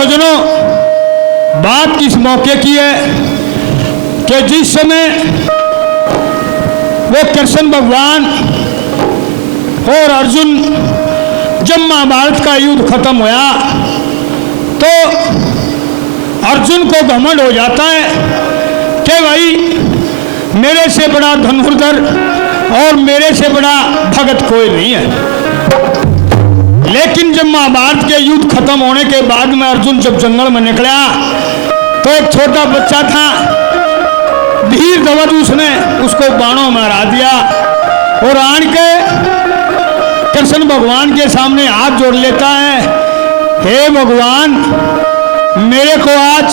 सज्जनों, बात किस मौके की है कि जिस समय वो कृष्ण भगवान और अर्जुन जब महाभारत का युद्ध खत्म हुआ तो अर्जुन को घमंड हो जाता है कि भाई मेरे से बड़ा धनुर्धर और मेरे से बड़ा भगत कोई नहीं है। लेकिन जब महाभारत के युद्ध खत्म होने के बाद में अर्जुन जब जंगल में निकला तो एक छोटा बच्चा था, धीर धवज, उसने उसको बाणों में हरा दिया और आन के कृष्ण भगवान के सामने हाथ जोड़ लेता है, हे भगवान, मेरे को आज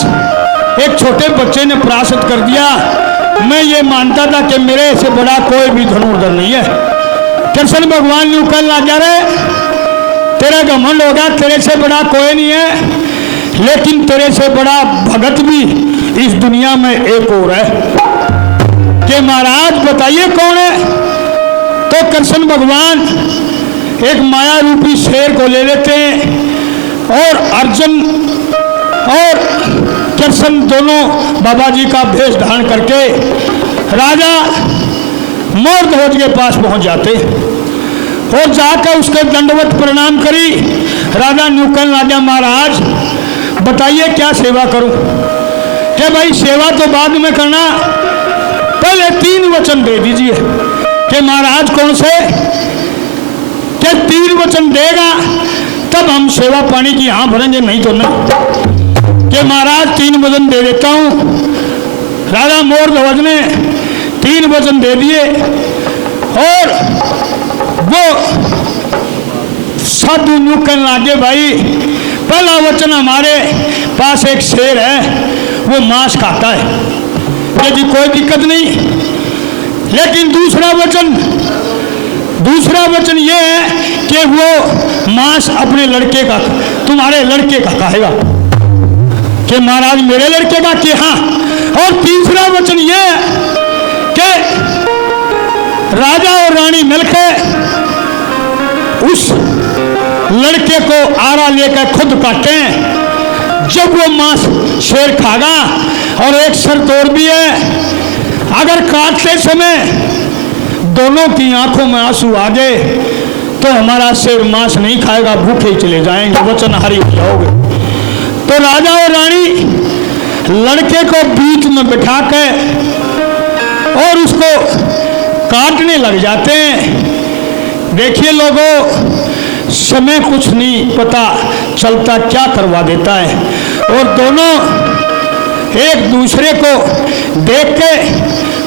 एक छोटे बच्चे ने परास्त कर दिया। मैं ये मानता था कि मेरे से बड़ा कोई भी धनुर्धर नहीं है। कृष्ण भगवान यूं कहने लगा, रे तेरा घमंड होगा, तेरे से बड़ा कोई नहीं है, लेकिन तेरे से बड़ा भगत भी इस दुनिया में एक और है। कि महाराज बताइए कौन है? तो कृष्ण भगवान एक माया रूपी शेर को ले लेते हैं और अर्जुन और कृष्ण दोनों बाबा जी का भेष धारण करके राजा मोरध्वज के पास पहुंच जाते और जाकर उसके दंडवत प्रणाम करी। राजा न्यूकल राजा, महाराज बताइए क्या सेवा करूं? कि भाई सेवा तो बाद में करना, पहले 3 वचन दे दीजिए। कि महाराज कौन से? कि 3 वचन देगा तब हम सेवा पानी की हाँ भरेंगे, नहीं तो नहीं। कि महाराज 3 वचन दे देता हूं। राजा मोरध्वज ने 3 वचन दे दिए और वो साधु यूं कहने लगे, भाई पहला वचन, हमारे पास एक शेर है, वो मांस खाता है, यदि कोई दिक्कत नहीं। लेकिन दूसरा वचन ये है कि वो मांस अपने लड़के का, तुम्हारे लड़के का खाएगा। कि महाराज मेरे लड़के का? कि हाँ। और तीसरा वचन ये है कि राजा और रानी मिलकर उस लड़के को आरा लेकर खुद काटें। जब वो मांस शेर खागा, और एक शर्त और भी है, अगर काटते समय दोनों की आंखों में आंसू आ जाए तो हमारा शेर मांस नहीं खाएगा, भूखे ही चले जाएंगे, वचनहारी हो जाओगे। तो राजा और रानी लड़के को बीच में बिठा के और उसको काटने लग जाते हैं। देखिए लोगों, समय कुछ नहीं पता चलता क्या करवा देता है, और दोनों एक दूसरे को देख के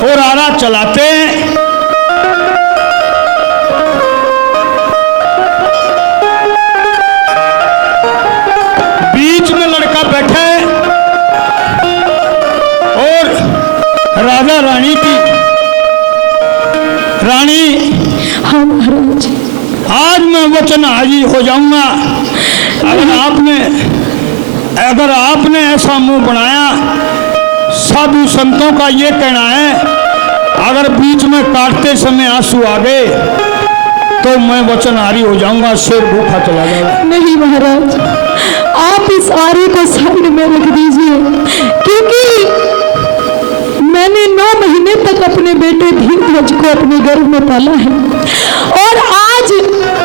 और आरा चलाते हैं। बीच में लड़का बैठा है और राजा रानी की, रानी, हाँ महाराज, आज मैं वचन हाजिर हो जाऊंगा। अगर आपने ऐसा मुंह बनाया, साधु संतों का ये कहना है, अगर बीच में काटते समय आंसू आ गए तो मैं वचनहारी हो जाऊंगा, शेर भूखा चला जाएगा। नहीं महाराज, आप इस आरे को साइड में रख दीजिए, क्योंकि मैंने 9 महीने तक अपने बेटे धीरध्वज को अपने गर्भ में पाला है, और आज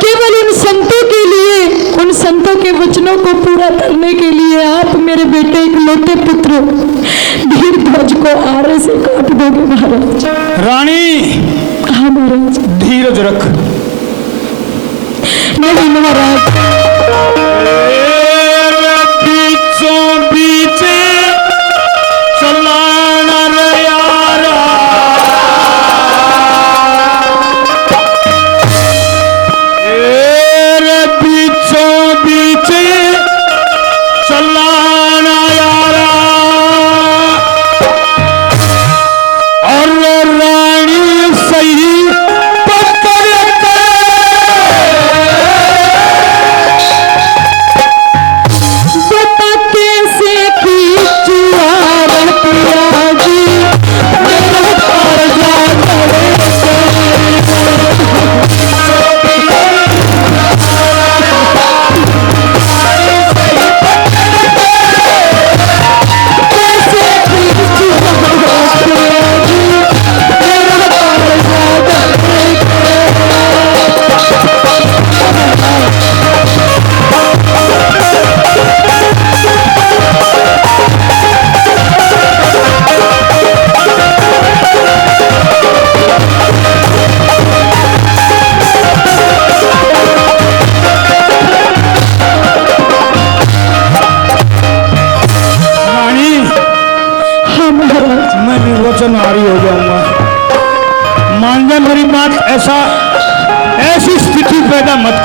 केवल उन संतों के लिए, उन संतों के वचनों को पूरा करने के लिए आप मेरे बेटे इकलौते पुत्र धीरध्वज को आरे से काट दोगे महाराज। रानी, हाँ महाराज। धीरज रख। नहीं महाराज। बीचों बीच चलाना रे यारा, बीचों बीच चलाना यारा, और रानी सही पकड़ के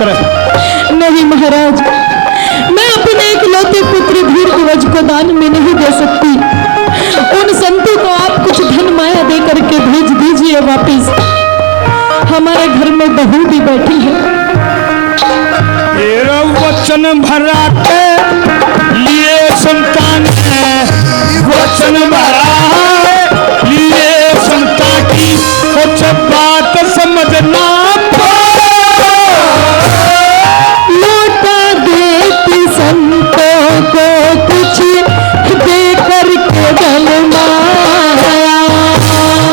करे। नहीं महाराज, मैं अपने इकलौते पुत्र धीरध्वज को दान में नहीं दे सकती। उन संतों को आप कुछ धन माया दे करके भेज दीजिए वापिस। हमारे घर में बहू भी बैठी है। तेरा वचन भरा के लिए संतान है, वचन भरा लिए संतान की कुछ बात समझना। लौटा देती संतों को कुछ दे करके धन माया।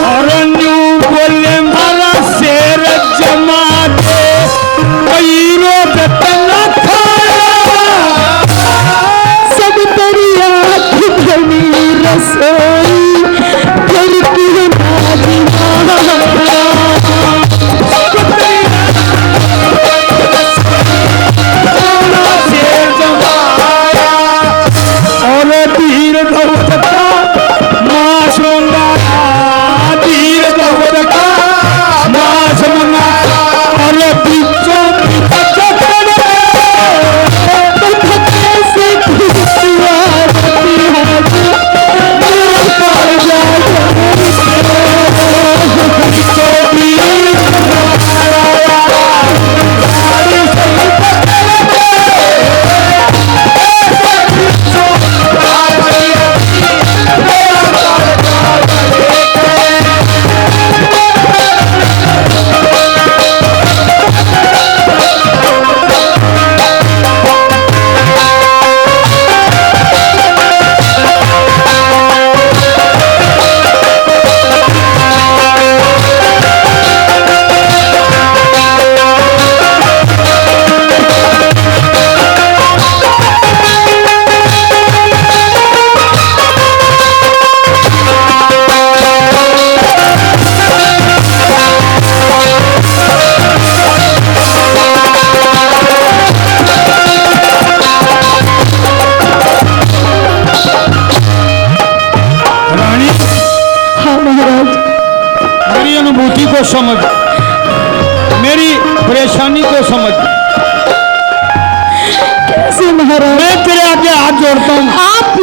और न्यू बोले मारा शेर जमा दे, कई रोज तना खाया। सब दरिया की भरी रसोई फिर क्यों ना जिमाया। शेर जमाया और धीर धवत का मास मंगाया, धीर धवत का मास मंगाया। और बीचों कैसे खुशियाँ रहती है अनुभूति को समझ, मेरी परेशानी को समझ। कैसे महाराज? मैं तेरे आगे हाथ जोड़ता हूँ।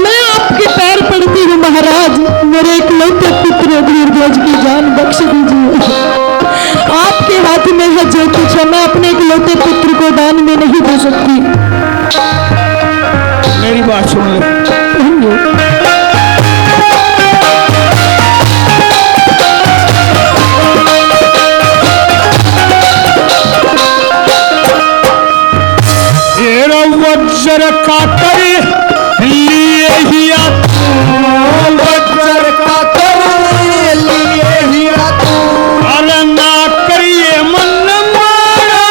मैं आपके पैर पड़ती हूँ महाराज। मेरे इकलौते पुत्र धीरध्वज की जान बख्श दीजिए। आपके हाथ में है जो कुछ है, मैं अपने इकलौते पुत्र को दान में नहीं दे सकती। मेरी बात सुन ले। वज्र का कर लिए ही वज्र का कर लिए ही अरे ना करिए मन मारा।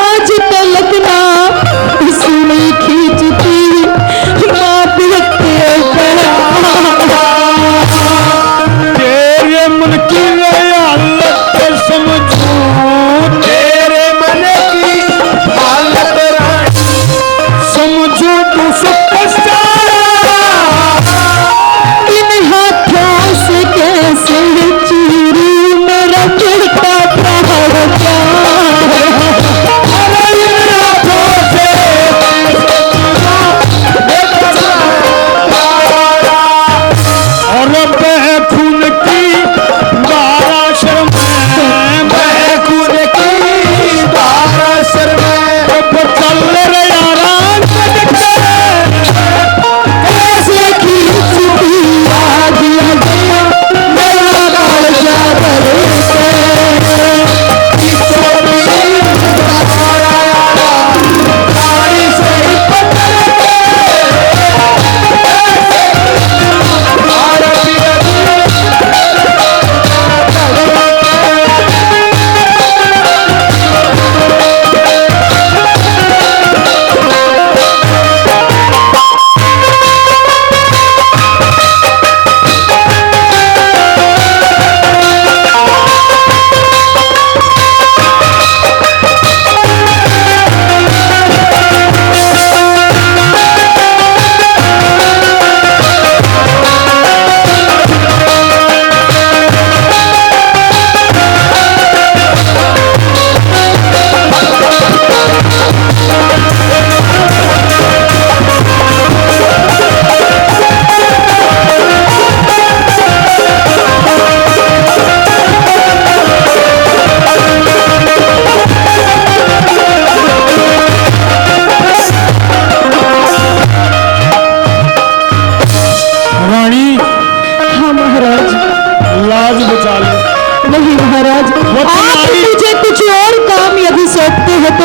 आज तलक ना इसमें खींचती माँ बिहते तेरे मन की हालत समझू, तेरे मन की हालत समझो तू सुपरस्टार।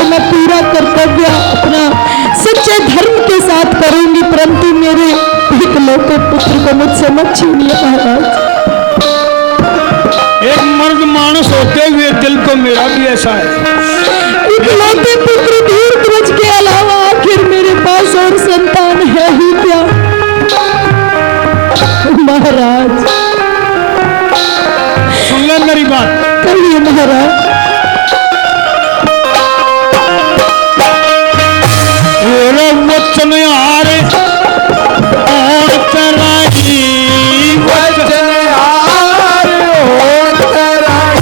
मैं पूरा कर्तव्य अपना सच्चे धर्म के साथ करूंगी, परंतु मेरे इकलौते पुत्र को मुझसे मत छीनिए महाराज। एक मर्द मानस होते हुए दिल तो मेरा भी ऐसा है। इकलौते पुत्र धीरध्वज के अलावा आखिर मेरे पास और संतान है ही क्या महाराज? सुन ले मेरी बात। कहिए महाराज। वचन हारे और तराई, वचन हार और तराई,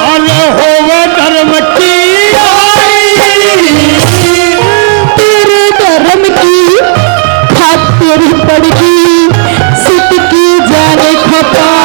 और होवे धर्म की तेरे धर्म की खातिर पड़गी सिद्ध की जाने खपा